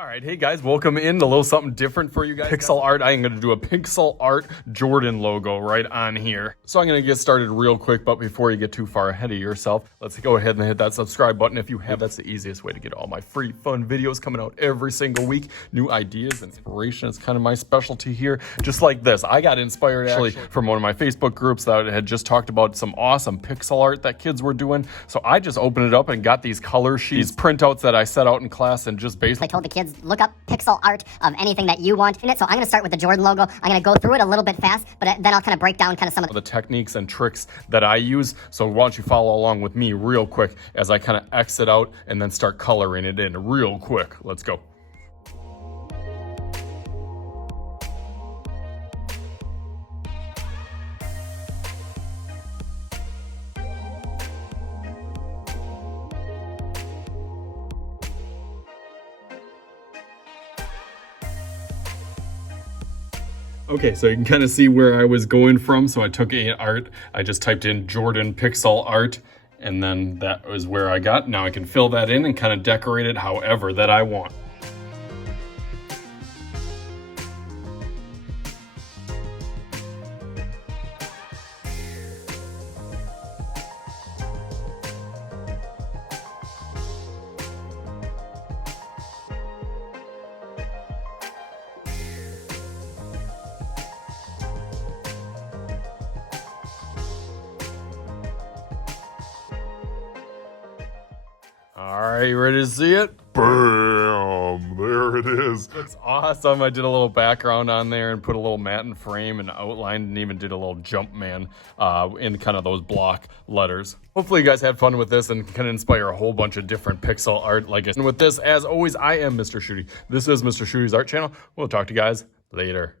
All right, hey guys, welcome in. A little something different for you guys. Pixel art. I am going to do a pixel art Jordan logo right on here. So I'm going to get started real quick, but before you get too far ahead of yourself, let's go ahead and hit that subscribe button if you have. That's the easiest way to get all my free fun videos coming out every single week. New ideas, inspiration is kind of my specialty here. Just like this, I got inspired actually from one of my Facebook groups that had just talked about some awesome pixel art that kids were doing. So I just opened it up and got these color sheets, printouts that I set out in class and just basically I told the kids, look up pixel art of anything that you want in it. So I'm going to start with the Jordan logo. I'm going to go through it a little bit fast, but then I'll kind of break down kind of some of the techniques and tricks that I use. So why don't you follow along with me real quick as I kind of exit out and then start coloring it in real quick. Let's go. Okay, so you can kind of see where I was going from. So I took art, I just typed in Jordan pixel art, and then that was where I got. Now I can fill that in and kind of decorate it however that I want. All right, you ready to see it? Bam! There it is. Looks awesome. I did a little background on there and put a little matte and frame and outlined and even did a little jump man in kind of those block letters. Hopefully you guys had fun with this and can inspire a whole bunch of different pixel art like this. And with this, as always, I am Mr. Shooty. This is Mr. Shooty's Art Channel. We'll talk to you guys later.